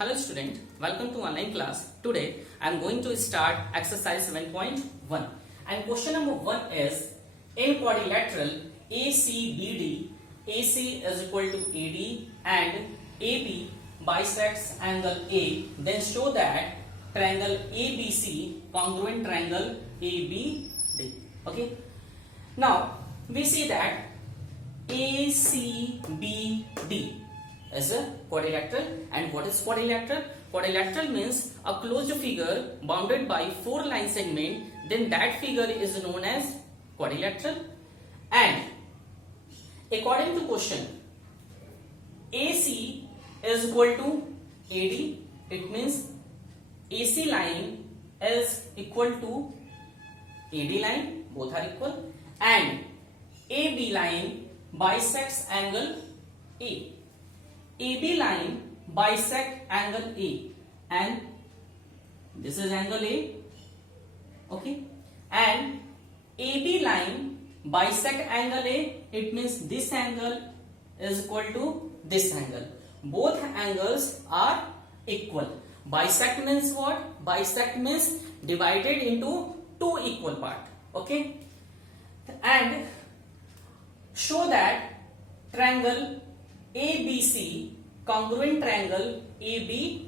Hello student, welcome to online class. Today I am going to start exercise 7.1 and question number 1 is in quadrilateral ACBD, AC is equal to AD and AB bisects angle A, then show that triangle ABC congruent triangle ABD. Okay. Now we see that ACBD is a quadrilateral. And what is quadrilateral? Quadrilateral means a closed figure bounded by 4 line segment, then that figure is known as quadrilateral. And according to question, AC is equal to AD, it means AC line is equal to AD line, both are equal, and AB line bisects angle A. AB line bisect angle A and this is angle A, okay, and AB line bisect angle A, it means this angle is equal to this angle. Both angles are equal. Bisect means what? Bisect means divided into two equal parts, okay, and show that triangle ABC congruent triangle ABD.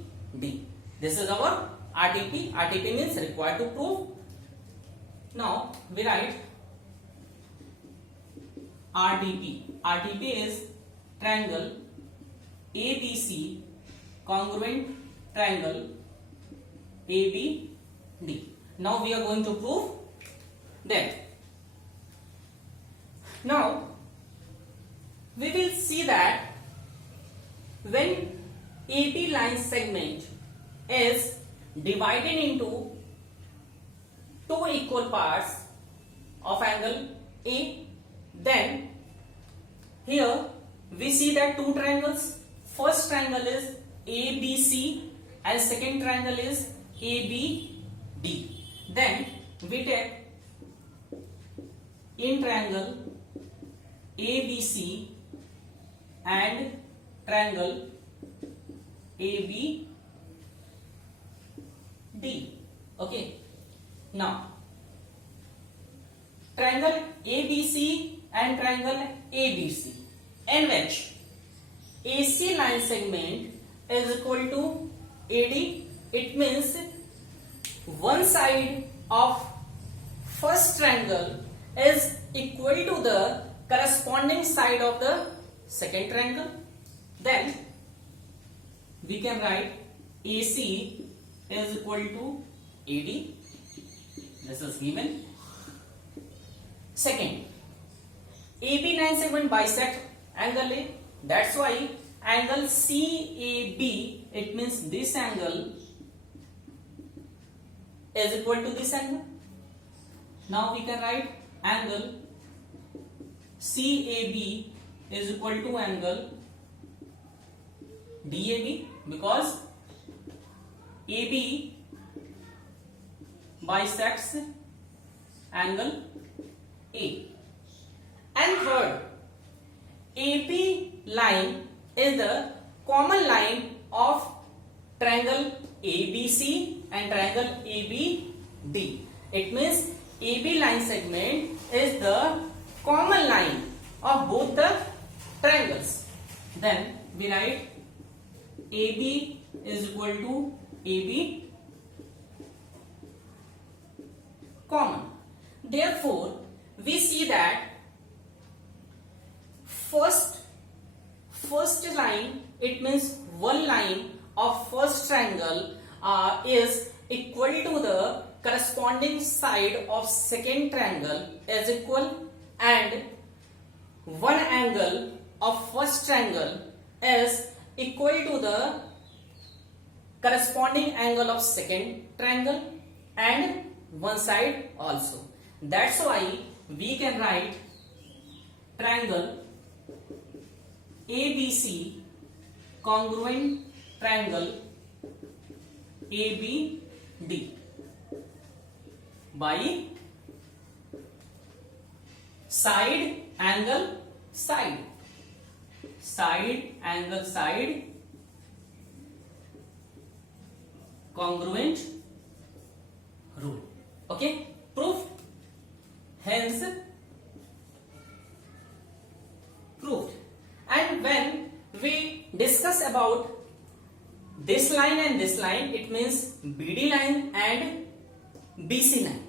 This is our RTP. RTP means required to prove. Now we write RTP. RTP is triangle ABC congruent triangle ABD. Now we are going to prove that. Now we will see that when AB line segment is divided into two equal parts of angle A, then here we see that two triangles. First triangle is ABC and second triangle is ABD. Then we take in triangle ABC and triangle ABD. Okay. Now triangle ABC and triangle ABC in which AC line segment is equal to AD. It means one side of first triangle is equal to the corresponding side of the second triangle. Then we can write AC is equal to AD. This is given. Second, AB line segment bisect angle A. That's why angle CAB, it means this angle is equal to this angle. Now we can write angle CAB is equal to angle DAB because AB bisects angle A. And third, AB line is the common line of triangle ABC and triangle ABD. It means AB line segment is the common line of both the triangles. Then we write AB is equal to AB common. Therefore, we see that first line, it means one line of first triangle is equal to the corresponding side of second triangle is equal, and one angle of first triangle is equal to the corresponding angle of second triangle and one side also. That's why we can write triangle ABC congruent triangle ABD by side angle side congruent rule. Okay, proved. Hence proved. And when we discuss about this line and this line, it means BD line and BC line.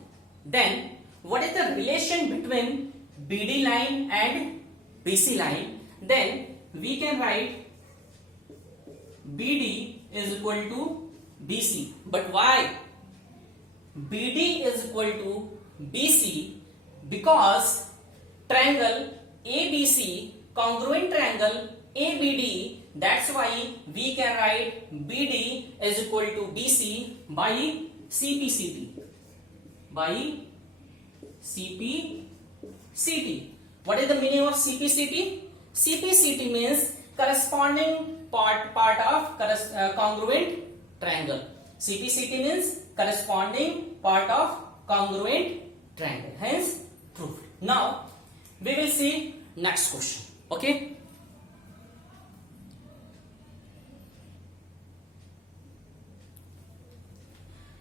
Then what is the relation between BD line and BC line? Then we can write BD is equal to BC. But why BD is equal to BC? Because triangle ABC, congruent triangle ABD, that's why we can write BD is equal to BC by CPCT. By CPCT. What is the meaning of CPCT? CPCT means corresponding part of congruent triangle. CPCT means corresponding part of congruent triangle. Hence proved. Now we will see next question. Okay.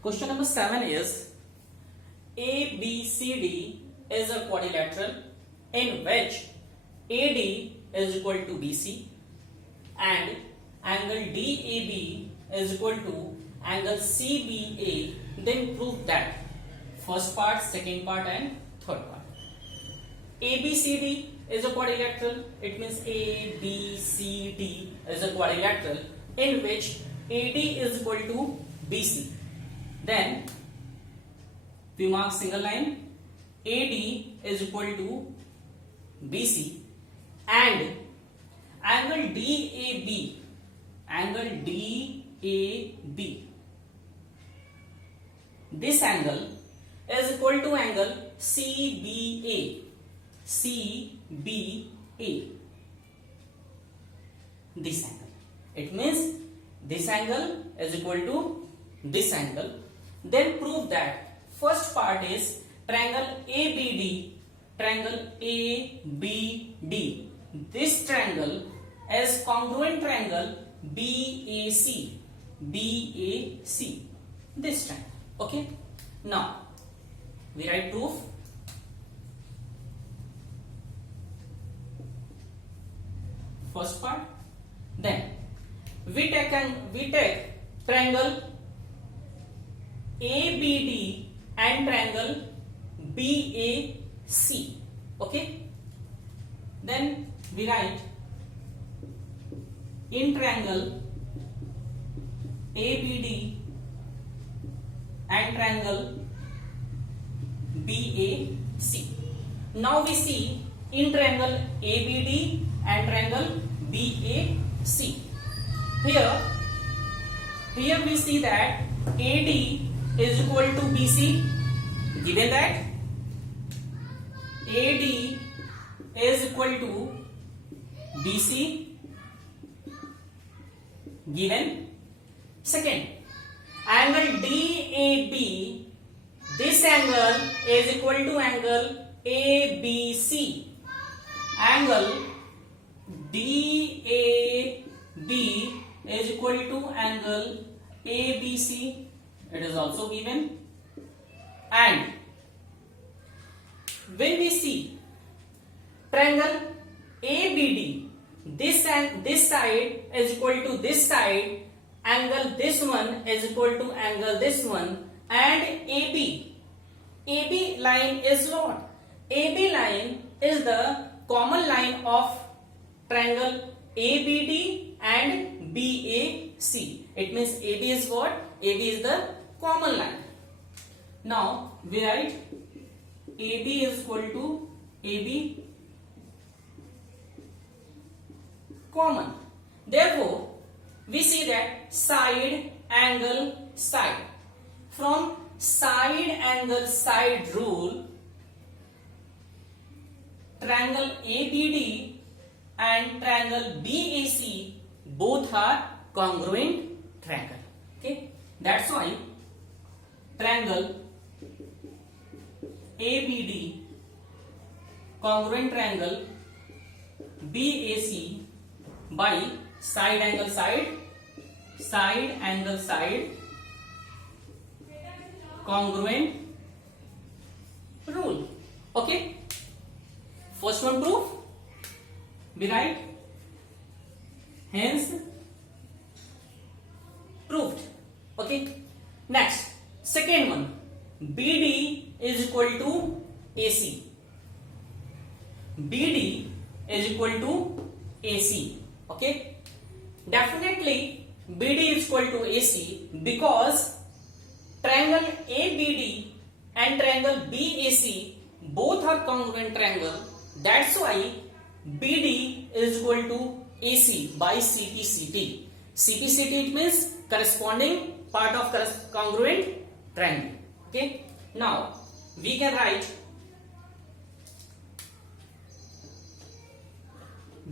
Question number 7 is ABCD is a quadrilateral in which AD is equal to BC and angle DAB is equal to angle CBA. Then prove that first part, second part and third part. ABCD is a quadrilateral. It means ABCD is a quadrilateral in which AD is equal to BC. Then we mark single line. AD is equal to BC and angle DAB, this angle is equal to angle CBA. This angle. It means this angle is equal to this angle. Then prove that first part is triangle ABD. This triangle is congruent triangle BAC. This triangle. Okay. Now we write proof. First part. Then we take triangle ABD and triangle BAC. Okay. Then we write in triangle ABD and triangle BAC. Now we see in triangle ABD and triangle BAC. Here we see that AD is equal to BC. Given that AD is equal to BC, given. Second, angle DAB, this angle is equal to angle ABC. Angle DAB is equal to angle ABC. It is also given. And when we see triangle ABD, this side is equal to this side, angle this one is equal to angle this one, and AB line is what? AB line is the common line of triangle ABD and BAC. It means AB is what? AB is the common line. Now we write AB is equal to AB common. Therefore, we see that side, angle, side. From side, angle, side rule, triangle ABD and triangle BAC both are congruent triangle. Okay, that's why triangle ABD congruent triangle BAC by side angle side congruent rule. Okay, first one proof, we write hence proved. Okay, next second one, BD is equal to AC. BD is equal to AC. Okay, definitely BD is equal to AC because triangle ABD and triangle BAC both are congruent triangle. That's why BD is equal to AC by CPCT. CPCT it means corresponding part of congruent triangle. Okay, now we can write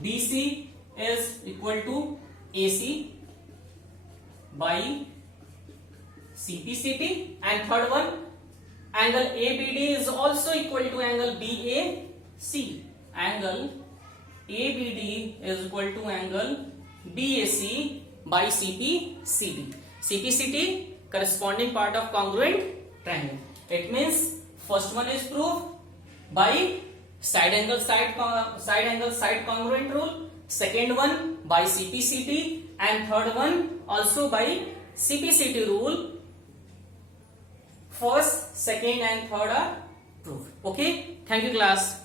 BC is equal to AC by CPCT, and third one, angle ABD is also equal to angle BAC. Angle ABD is equal to angle BAC by CPCT. CPCT corresponding part of congruent triangle. It means first one is proved by side angle side congruent rule, second one by CPCT, and third one also by CPCT rule. First, second and third are proved. Okay, thank you class.